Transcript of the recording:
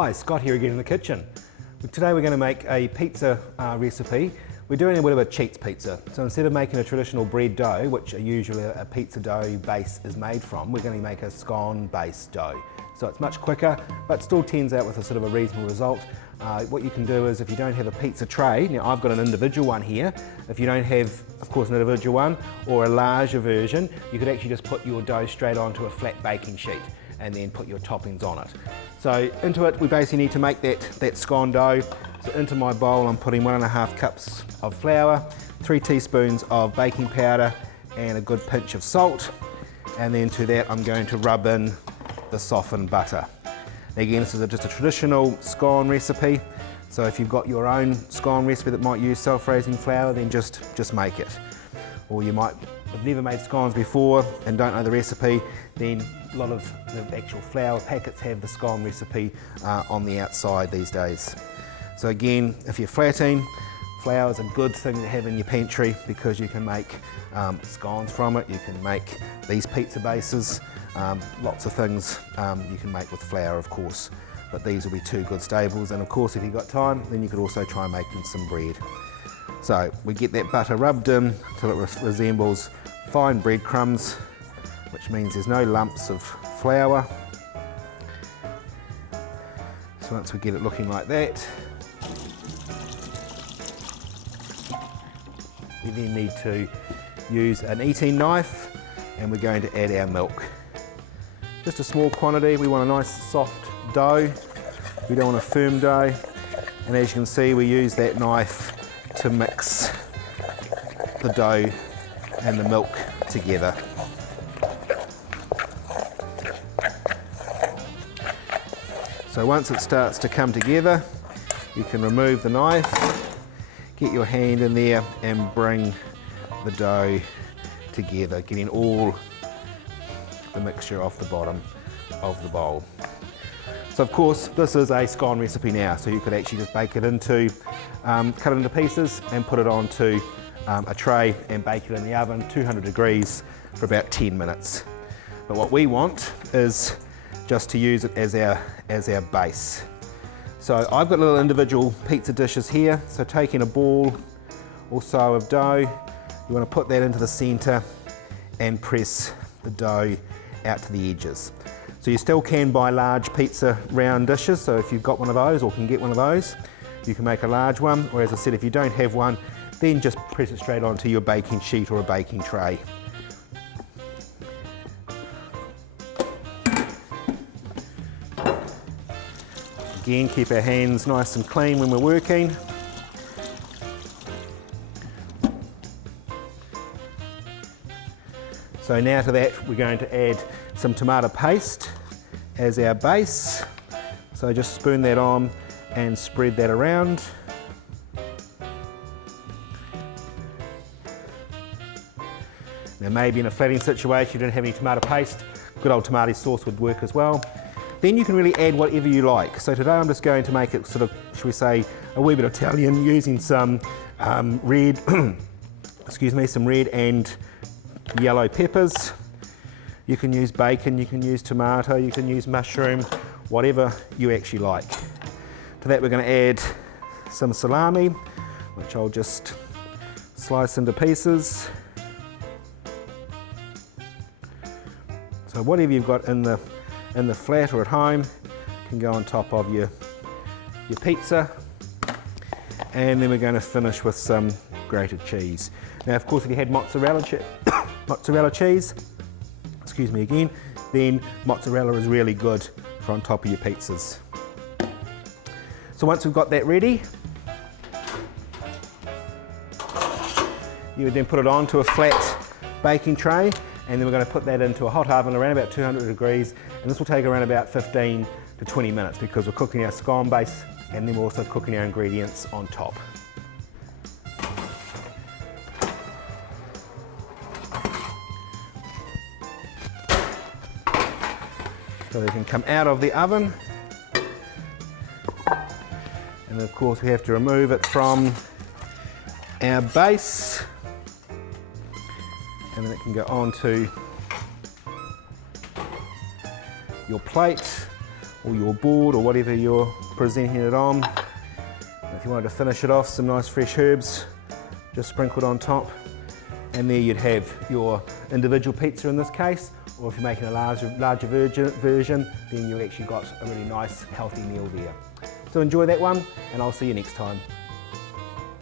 Hi, Scott here again in the kitchen. Today we're going to make a pizza recipe. We're doing a bit of a cheats pizza. So instead of making a traditional bread dough, which usually a pizza dough base is made from, we're going to make a scone based dough. So it's much quicker, but still turns out with a sort of a reasonable result. What you can do is, if you don't have a pizza tray, now I've got an individual one here. If you don't have, of course, an individual one or a larger version, you could actually just put your dough straight onto a flat baking sheet and then put your toppings on it. So into it, we basically need to make that scone dough. So into my bowl, I'm putting 1.5 cups of flour, 3 teaspoons of baking powder, and a good pinch of salt. And then to that, I'm going to rub in the softened butter. Now again, this is just a traditional scone recipe. So if you've got your own scone recipe that might use self-raising flour, then just make it. Or you might have never made scones before and don't know the recipe, then a lot of the actual flour packets have the scone recipe on the outside these days. So again, if you're flatting, flour is a good thing to have in your pantry because you can make scones from it, you can make these pizza bases, lots of things you can make with flour, of course, but these will be two good staples. And of course, if you've got time, then you could also try making some bread. So we get that butter rubbed in till it resembles fine breadcrumbs, which means there's no lumps of flour. So once we get it looking like that, we then need to use an eating knife, and we're going to add our milk. Just a small quantity. We want a nice soft dough. We don't want a firm dough. And as you can see, we use that knife to mix the dough and the milk together. So once it starts to come together, you can remove the knife, get your hand in there and bring the dough together, getting all the mixture off the bottom of the bowl. So of course, this is a scone recipe now, so you could actually just bake it into, cut it into pieces and put it onto a tray and bake it in the oven, 200 degrees for about 10 minutes. But what we want is just to use it as our base. So I've got little individual pizza dishes here. So taking a ball or so of dough, you want to put that into the center and press the dough out to the edges. So you still can buy large pizza round dishes, so if you've got one of those or can get one of those, you can make a large one, or as I said, if you don't have one, then just press it straight onto your baking sheet or a baking tray. Again, keep our hands nice and clean when we're working. So now to that, we're going to add some tomato paste as our base. So just spoon that on and spread that around. Now maybe in a flatting situation you don't have any tomato paste, good old tomato sauce would work as well. Then you can really add whatever you like. So today I'm just going to make it sort of, should we say, a wee bit Italian, using some red, excuse me, some red and yellow peppers. You can use bacon, you can use tomato, you can use mushroom, whatever you actually like. To that we're going to add some salami, which I'll just slice into pieces. So whatever you've got in the flat or at home can go on top of your pizza. And then we're going to finish with some grated cheese. Now of course, if you had mozzarella cheese, excuse me again, then mozzarella is really good for on top of your pizzas. So once we've got that ready, you would then put it onto a flat baking tray, and then we're going to put that into a hot oven around about 200 degrees, and this will take around about 15 to 20 minutes because we're cooking our scone base and then we're also cooking our ingredients on top. So they can come out of the oven, and of course we have to remove it from our base, and then it can go onto your plate or your board or whatever you're presenting it on. If you wanted to finish it off, some nice fresh herbs just sprinkled on top, and there you'd have your individual pizza in this case, or if you're making a larger version, then you actually got a really nice healthy meal there. So enjoy that one, and I'll see you next time.